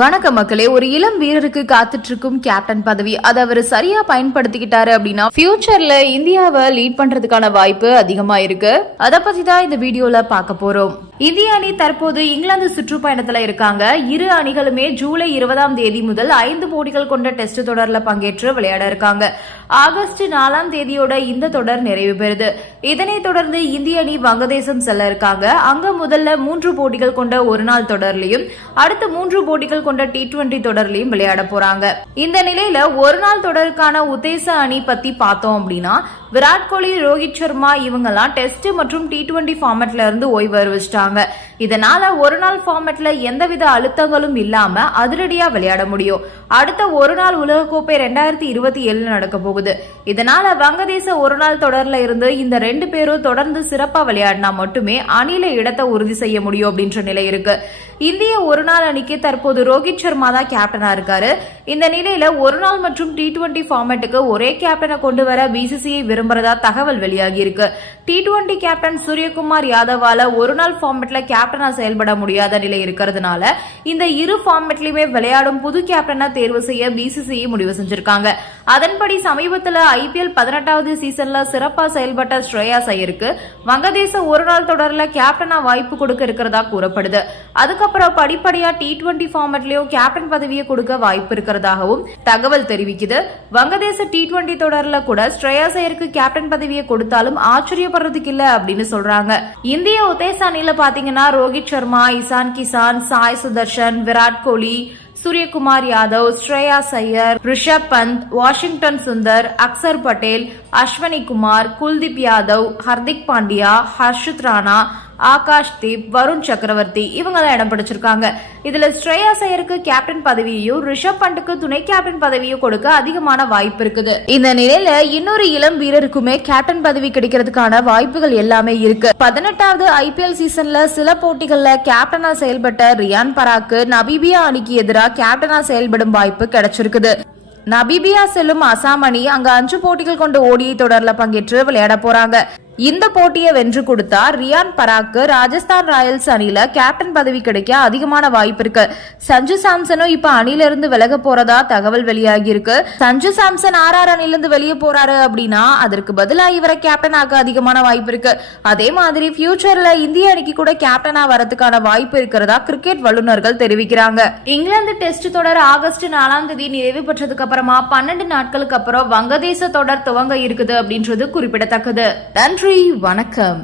வணக்கம் மக்களே ஒரு இளம் வீரருக்கு காத்துட்டு இருக்கும் கேப்டன் பதவி. அதை அவர் சரியா பயன்படுத்திக்கிட்டாரு அப்படின்னா ஃபியூச்சர்ல இந்தியாவை லீட் பண்றதுக்கான வாய்ப்பு அதிகமா இருக்கு அதை பத்தி தான் இந்த வீடியோல பார்க்க போறோம். இந்திய அணி தற்போது இங்கிலாந்து சுற்றுப்பயணத்துல இருக்காங்க. இரு அணிகளுமே ஜூலை இருபதாம் தேதி முதல் ஐந்து போட்டிகள் கொண்ட டெஸ்ட் தொடர்ல பங்கேற்று விளையாட இருக்காங்க. ஆகஸ்ட் நாலாம் தேதியோட இந்த தொடர் நிறைவு பெறுது. இதனைத் தொடர்ந்து இந்திய அணி வங்கதேசம் செல்ல இருக்காங்க. அங்க முதல்ல மூன்று போட்டிகள் கொண்ட ஒரு நாள் தொடர்லையும் அடுத்து மூன்று போட்டிகள் கொண்ட டி டுவெண்டி தொடர்லையும் விளையாட போறாங்க. இந்த நிலையில ஒரு நாள் தொடருக்கான உத்தேச அணி பத்தி பார்த்தோம் அப்படின்னா விராட் கோலி ரோஹித் சர்மா இவங்கெல்லாம் டெஸ்ட் மற்றும் டி டுவெண்டி ஃபார்மேட்ல இருந்து ஓய்வு அறிவிச்சிட்டாங்க. இதனால ஒரு நாள் ஃபார்மேட்ல எந்தவித அழுத்தங்களும் இல்லாம அதிரடியா விளையாட முடியும். அடுத்த ஒரு நாள் உலகக்கோப்பை ரெண்டாயிரத்தி இருபத்தி ஏழு நடக்க போகுது. இதனால வங்கதேச ஒரு நாள் தொடர்ல இருந்து இந்த ரெண்டு பேரும் தொடர்ந்து சிறப்பா விளையாடினா மட்டுமே அணில இடத்தை உறுதி செய்ய முடியும் அப்படின்ற நிலை இருக்கு. இந்திய ஒரு நாள் அணிக்கு தற்போது ரோஹித் சர்மா தான் கேப்டனா இருக்காரு. இந்த நிலையில ஒரு நாள் மற்றும் டி டுவெண்டி ஃபார்மேட்டுக்கு ஒரே கேப்டனை கொண்டு வர பிசிசிஐ விரும்புறதா தகவல் வெளியாகி இருக்கு டி டுவெண்டி கேப்டன் சூரியகுமார் யாதவால ஒரு நாள் ஃபார்மேட்ல கேப்டனா செயல்பட முடியாத நிலை இருக்கிறதுனால இந்த இரு ஃபார்மேட்லயுமே விளையாடும் புது கேப்டனா தேர்வு செய்ய பிசிசிஐ முடிவு செஞ்சிருக்காங்க. அதன்படி சமீபத்தில் ஐபிஎல் பதினெட்டாவது சீசன்ல சிறப்பாக செயல்பட்ட ஸ்ரேயாஸ் ஐயருக்கு வங்கதேச ஒரு நாள் தொடரில் கேப்டனா வாய்ப்பு கொடுக்க இருக்கிறதா கூறப்படுது. அதுக்கப்புறம் படிப்படியா டி டுவெண்டி ஃபார்மேட்லயும் கேப்டன் பதவியை கொடுக்க வாய்ப்பு இருக்கிறதாகவும் தகவல் தெரிவிக்குது. வங்கதேச டி டுவெண்டி தொடரில் கூட ஸ்ரேயாஸ் ஐயருக்கு கேப்டன் பதவியை கொடுத்தாலும் ஆச்சரியப்படுறதுக்கு இல்ல அப்படின்னு சொல்றாங்க. இந்திய உத்தேச அணியில பாத்தீங்கன்னா ரோஹித் சர்மா இசான் கிசான் சாய் சுதர்ஷன் விராட் கோலி சூரியகுமார் யாதவ் ஸ்ரேயா சையர் ரிஷப் பந்த் வாஷிங்டன் சுந்தர் அக்சர் பட்டேல் அஸ்வினி குமார் குல்தீப் யாதவ் ஹர்திக் பாண்டியா ஹர்ஷித் ராணா ஆகாஷ் தீப் வருண் சக்கரவர்த்தி இவங்கெல்லாம் இடம் பிடிச்சிருக்காங்க. இதுல ஸ்ரேயா ஐயருக்கு கேப்டன் பதவியையும் ரிஷப் பண்டுக்கு துணை கேப்டன் பதவியும் கொடுக்க அதிகமான வாய்ப்பு இருக்குது. இந்த நிலையில இன்னொரு இளம் வீரருக்குமே கேப்டன் பதவி கிடைக்கிறதுக்கான வாய்ப்புகள் எல்லாமே இருக்கு. பதினெட்டாவது ஐபிஎல் சீசன்ல சில போட்டிகள்ல கேப்டனா செயல்பட்ட ரியான் பராக்கு நபீபியா அணிக்கு எதிராக கேப்டனா செயல்படும் வாய்ப்பு கிடைச்சிருக்குது. நபிபியா செல்லும் அசாம் அணி அங்க அஞ்சு போட்டிகள் கொண்ட ஓடியை தொடர்ல பங்கேற்று விளையாட போறாங்க. இந்த போட்டியை வென்று கொடுத்தா ரியான் பராக்கு ராஜஸ்தான் ராயல்ஸ் அணியில கேப்டன் பதவி கிடைக்க அதிகமான வாய்ப்பு இருக்கு. சஞ்சு சாம்சனும் இப்ப அணில இருந்து விலக போறதா தகவல் வெளியாகி இருக்கு சஞ்சு சாம்சன் ஆர் ஆர் அணில வெளியே போறாரு அப்படின்னா அதற்கு பதிலா இவரை கேப்டன் ஆக அதிகமான வாய்ப்பு இருக்கு. அதே மாதிரி ஃபியூச்சர்ல இந்திய அணிக்கு கூட கேப்டனா வரதுக்கான வாய்ப்பு இருக்கிறதா கிரிக்கெட் வல்லுநர்கள் தெரிவிக்கிறாங்க. இங்கிலாந்து டெஸ்ட் தொடர் ஆகஸ்ட் நாலாம் தேதி நிறைவு பெற்றதுக்கு அப்புறமா பன்னெண்டு நாட்களுக்கு அப்புறம் வங்கதேச தொடர் துவங்க இருக்குது அப்படின்றது குறிப்பிடத்தக்கது. நன்றி வணக்கம்.